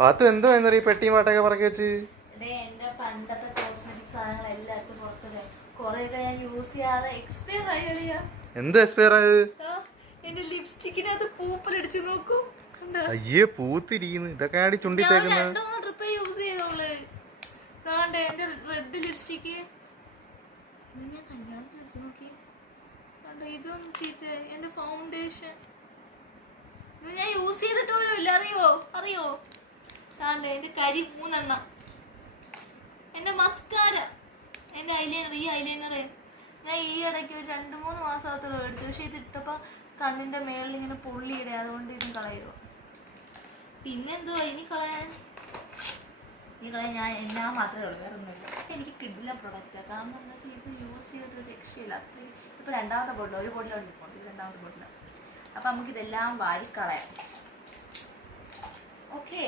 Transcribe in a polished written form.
പാത്തു എന്തോ എന്നറിയ പെട്ടിയും പാട്ടൊക്കെ പറക്കി വെച്ച്. എന്റെ പണ്ടത്തെ കോസ്മെറ്റിക് സാധനങ്ങൾ എല്ലായിടത്തും പുറത്തേ കൊറേയൊക്കെ ഞാൻ യൂസ് ചെയ്യാതെ എക്സ്പയർ ആയി കളിയാ. എന്ത് എക്സ്പയർ ആയത്? എന്റെ ലിപ്സ്റ്റിക്കിനകത്ത് പൂപ്പലടിച്ചു നോക്കൂ. അയ്യേ പൂത്തിരിക്കുന്നു. ഇതൊക്കെ ആടി ചുണ്ടി തേക്കുന്നത്. 2-3 ട്രിപ്പ് യൂസ് ചെയ്തോള്. എന്റെ റെഡ് ലിപ്സ്റ്റിക്ക് ഞാൻ കല്യാണത്തിന് വെച്ച് നോക്കി. ഇതും ചീത്ത. എന്റെ ഫൗണ്ടേഷൻ ഇത് ഞാൻ യൂസ് ചെയ്തിട്ട് പോലും ഇല്ല. അറിയോ എന്റെ കരി 3 എണ്ണം. എന്റെ മസ്കാര, എന്റെ ഐലൈനർ. ഈ ഐലൈനറ് ഞാൻ ഈ ഇടയ്ക്ക് ഒരു 2-3 മാസത്തോളം മേടിച്ചു. പക്ഷെ ഇത് ഇട്ടപ്പോ കണ്ണിന്റെ മേളിൽ ഇങ്ങനെ പൊള്ളിയിട. അതുകൊണ്ട് ഇതും കളയുക. പിന്നെന്തുവാ ഇനി കളയാൻ? ഞാൻ മാത്രമേ ഉള്ളൂ, വേറെ ഒന്നുമില്ല. എനിക്ക് കിടില പ്രൊഡക്റ്റാണ്. കാരണം എന്താ വെച്ചാൽ ഇത് യൂസ് ചെയ്തിട്ടൊരു രക്ഷയില്ല. ഇപ്പൊ 2ാമത്തെ ബോട്ടിൽ, ഒരു ബോട്ടിലോട്ട് നിൽപ്പുണ്ട്. 2ാമത്തെ ബോട്ടിൽ. അപ്പൊ നമുക്കിതെല്ലാം വാരിക്കളയാം. ഓക്കെ.